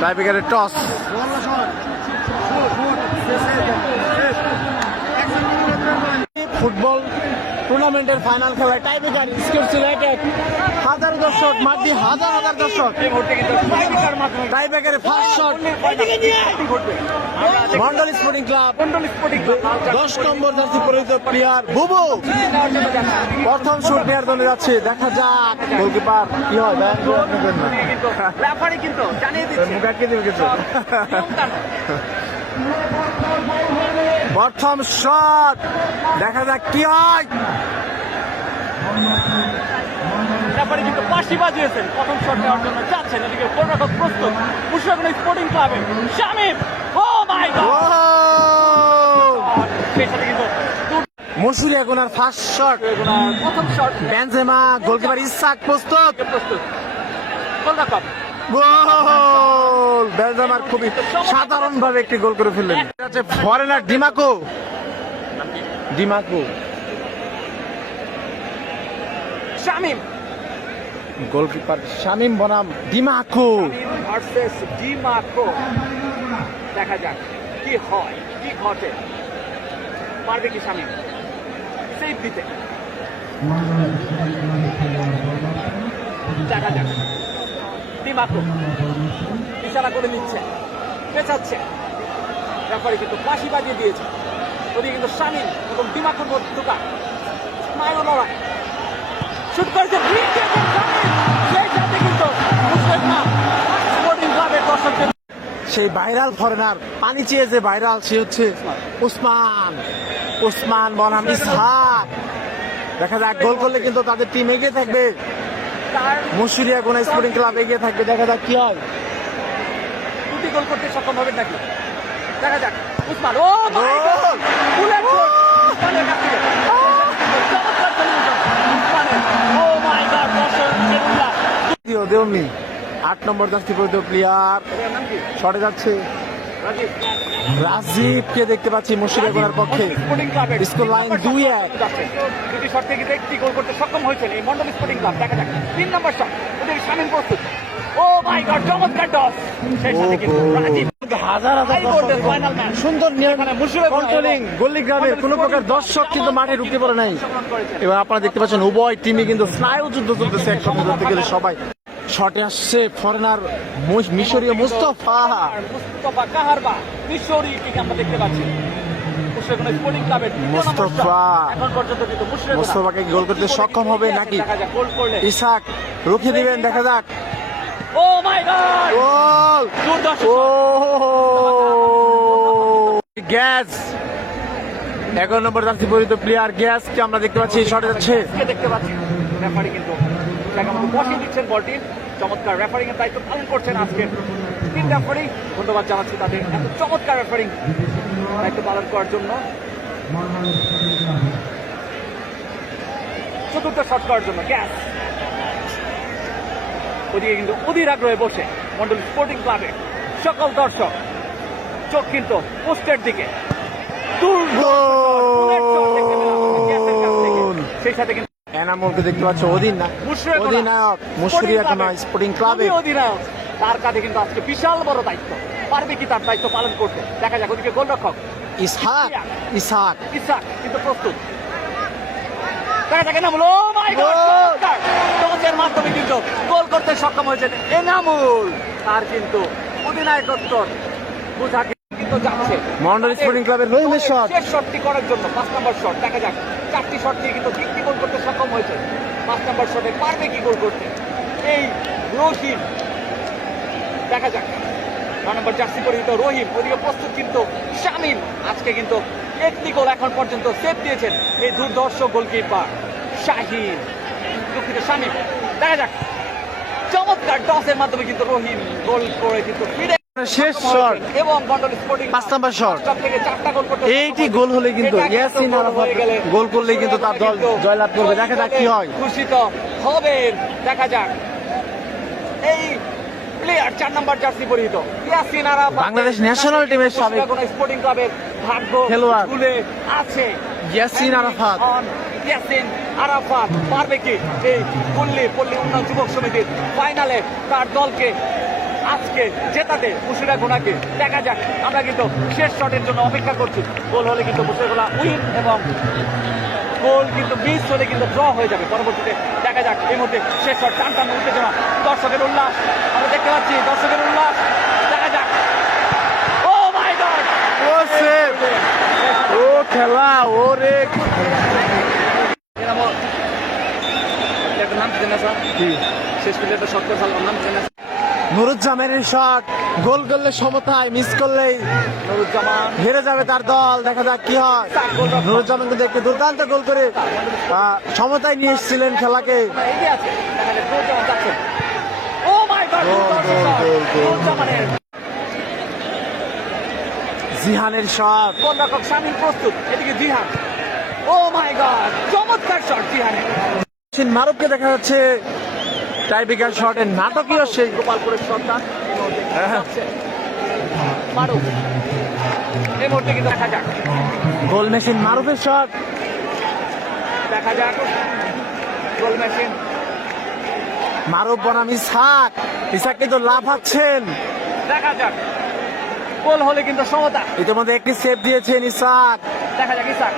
টাইব্রেকারের toss football টুর্নামেন্টের final খেলায় টাইপিকার স্কোর ছিল এক এক হাজার দর্শক দিয়ে হাজার হাজার দর্শক। টাইব্রেকারের first shot Mondal sporting club দশ নম্বর জার্সি পরিচিত প্লেয়ার বুবু। প্রথম শুট নেওয়ার জন্য যাচ্ছে দেখা যাক গোলকিপার কি হয় কিন্তু জানিয়ে দিচ্ছে। প্রথম শট দেখা যাক কি হয়। রেফারি কিন্তু পাশি বাজিয়েছেন প্রথম শট নেওয়ার জন্য। যাচ্ছেন এদিকে প্রস্তুত। স্পোর্টিং ক্লাবে শামিম। Oh my god! কিন্তু মসুরি ফার্স্ট শট প্রথম শট বেনজেমা গোলকিপার ইসাক প্রস্তুত। প্রস্তুত। গোলরক্ষক গোল বেনজেমার খুবই সাধারণ ভাবে একটি গোল করে ফেললেন। আছে foreigner Dimako. Dimako. Shamim. Goalkeeper Shamim বনাম ডিমাকো। ভার্সেস ডিমার্কো দেখা যাক কি হয় কি ঘটে। পারবে কি শামিম? সেফ দিতে দেখা যাক। ডিমার্কো ইশারা করে নিচ্ছে। পেঁচাচ্ছে রেফারি কিন্তু ফাঁসি বাজিয়ে দিয়েছে। ওদিকে কিন্তু শামিম এবং ডিমার্কোর মধ্যে ঢোকা। স্নায়ু লড়াই। শুট করেছে সেই সাথে কিন্তু মুসলিম স্পোর্টিং ক্লাবের দর্শকদের সেই ভাইরাল ফরেনার পানি চেয়েছে ভাইরাল সে হচ্ছে উসমান। উসমান বনাম ইসহাক। দেখা যাক গোল করলে কিন্তু তাদের টিম এগিয়ে থাকবে। মুসুরিয়া গোনা স্পোর্টিং ক্লাব এগিয়ে থাকবে। দেখা যাক কি হয়। দুটি গোল করতে সক্ষম হবে নাকি? দেখা যাক। উসমান ও গোল! দেওমি। আট নম্বর জার্সি পরিচিত প্লেয়ার শটে যাচ্ছে। রাজীবকে দেখতে পাচ্ছি গোনার পক্ষে। স্কোর লাইন দুই এক। দুটি শট থেকে একটি গোল করতে সক্ষম হয়েছেন এই মন্ডল স্পোর্টিং ক্লাব দেখা যাক। তিন নম্বর শট। ওদের শামিম প্রস্তুত। ও মাই গড চমৎকার টস। সেই সাথে কিন্তু রাজীব। হাজার হাজার হাই ভোল্টেজ ফাইনাল ম্যাচ সুন্দর কন্ট্রোলিং গোল্লি কোনো প্রকার দর্শক কিন্তু মাঠে ঢুকতে পারে নাই। করেছেন। আপনারা দেখতে পাচ্ছেন উভয় টিমই কিন্তু স্নায়ু যুদ্ধ চলতেছে ধরতে গেলে সবাই। শটে আসছে ফরেনার মিশরীয় মুস্তফা। মুস্তফা কাহারবা আমরা দেখতে পাচ্ছি। মুস্তফা। মুস্তফাকে গোল করতে সক্ষম হবে নাকি? ইসাক রুখে দিবেন দেখা যাক। Oh my god! গোল! গ্যাস! এগারো নম্বর জার্সি পরিচিত প্লেয়ার গ্যাসকে আমরা দেখতে পাচ্ছি শটে যাচ্ছে। দেখতে পাচ্ছি। কিন্তু জায়গা মতো বসিয়ে দিচ্ছেন বলটি। চমৎকার রেফারিং এর দায়িত্ব পালন করছেন আজকে। তিন রেফারি ধন্যবাদ জানাচ্ছি তাদের। এত চমৎকার রেফারিং দায়িত্ব পালন করার জন্য। চতুর্থ শট করার জন্য গ্যাস ওদিকে কিন্তু অধীর আগ্রহে বসে মন্ডল স্পোর্টিং ক্লাবে সকল দর্শক, চোখ কিন্তু পোস্টের দিকে। সেই সাথে কিন্তু এনামুলকে দেখতে পাচ্ছ অধিনায়ক মুশরিয়া কোনা স্পোর্টিং ক্লাবে অধিনায়ক। তার কাঁধে কিন্তু আজকে বিশাল বড় দায়িত্ব। পারবে কি তার দায়িত্ব পালন করতে? দেখা যাক ওদিকে গোলরক্ষক। ইসহাক ইসহাক। ইসাক কিন্তু প্রস্তুত। দেখা যাক এনামুল। ও মাই গড! টসের মাধ্যমে কিন্তু গোল করতে সক্ষম হয়েছেন এনামুল। তার কিন্তু অধিনায়কত্ব বোঝা কিন্তু যাচ্ছে। মন্ডল স্পোর্টিং ক্লাবের রহিমের শট শেষ শটটি করার জন্য পাঁচ নম্বর শট দেখা যাক। চারটি শট দিয়ে কিন্তু তিনটি গোল করতে সক্ষম হয়েছে। পাঁচ নম্বর শটে পারবে কি গোল করতে? এই রহিম। দেখা যাক। নয় নম্বর জার্সি পরিহিত রহিম, ওদিকে প্রস্তুত কিন্তু শামিম। আজকে কিন্তু একটি গোল এখন পর্যন্ত সেভ দিয়েছেন এই দুর্ধর্ষ গোলকিপার শাহিন। দুঃখিত, শামিম। দেখা যাক। চমৎকার টসের মাধ্যমে কিন্তু রহিম গোল করে কিন্তু ফিরে শেষ শট। এবং পাঁচ নাম্বার শট। এইটি গোল হলে কিন্তু ইয়াসিন গোল আরাফাত গোল করলেই কিন্তু তার দল জয়লাভ করবে। দেখা যাক কি হয়। খুশি তো হবেন দেখা যাক। এই প্লেয়ার চার নাম্বার জার্সি পরিহিত। ইয়াসিন আরাফাত বাংলাদেশ ন্যাশনাল টিমের সাবেক স্পোর্টিং ক্লাবের ভাগ্য খেলোয়াড়। খুলে আছে। ইয়াসিন আরাফাত। On ইয়াসিন আরাফাত। পারবে কি? এই পল্লী পল্লী উন্নয়ন যুবক সমিতির ফাইনালে তার দলকে আজকে জেতাতে মুশিরা গোনাকে দেখা যাক। আমরা কিন্তু শেষ শটের জন্য অপেক্ষা করছি। গোল হলে কিন্তু মুশিরা গোনা উইন এবং গোল কিন্তু মিস হলে কিন্তু ড্র হয়ে যাবে। পরবর্তীতে দেখা যাক এই মধ্যে শেষ শট টান টান উত্তেজনা। দর্শকের উল্লাস আমরা দেখতে পাচ্ছি দর্শকের উল্লাস। দেখা যাক। Oh my god! O save ও খেলা ওরে একটা নাম জানা স্যার শেষ প্লেয়ারটা করে ফেলাম নাম জানা নুরুজ্জামানের শট। গোল করলে সমতায় মিস করলেই হেরে যাবে তার দল। দেখা যাক কি হয়। নুরুজ্জামান কিন্তু একটি দুর্দান্ত গোল করে সমতায় নিয়ে এসেছিলেন খেলাকে। জিহানের শট। গোলরক্ষক শামিল প্রস্তুত। এদিকে জিহান। ও মাই গড চমৎকার শট জিহানের। মারুফকে দেখা যাচ্ছে টাইপিকার শটের নাটকীয় সেই গোপালপুরের সন্তান হ্যাঁ। মারুফ। এই মুহূর্তে কিন্তু দেখা যাক। গোল মেশিন মারুফের শট। দেখা যাক। Goal machine. মারুফ বনাম ইসাক ইসাক কিন্তু লাফাচ্ছেন দেখা যাক। গোল হলে কিন্তু সমতা। ইতিমধ্যে একটি সেভ দিয়েছেন ইসাক দেখা যাক ইসাক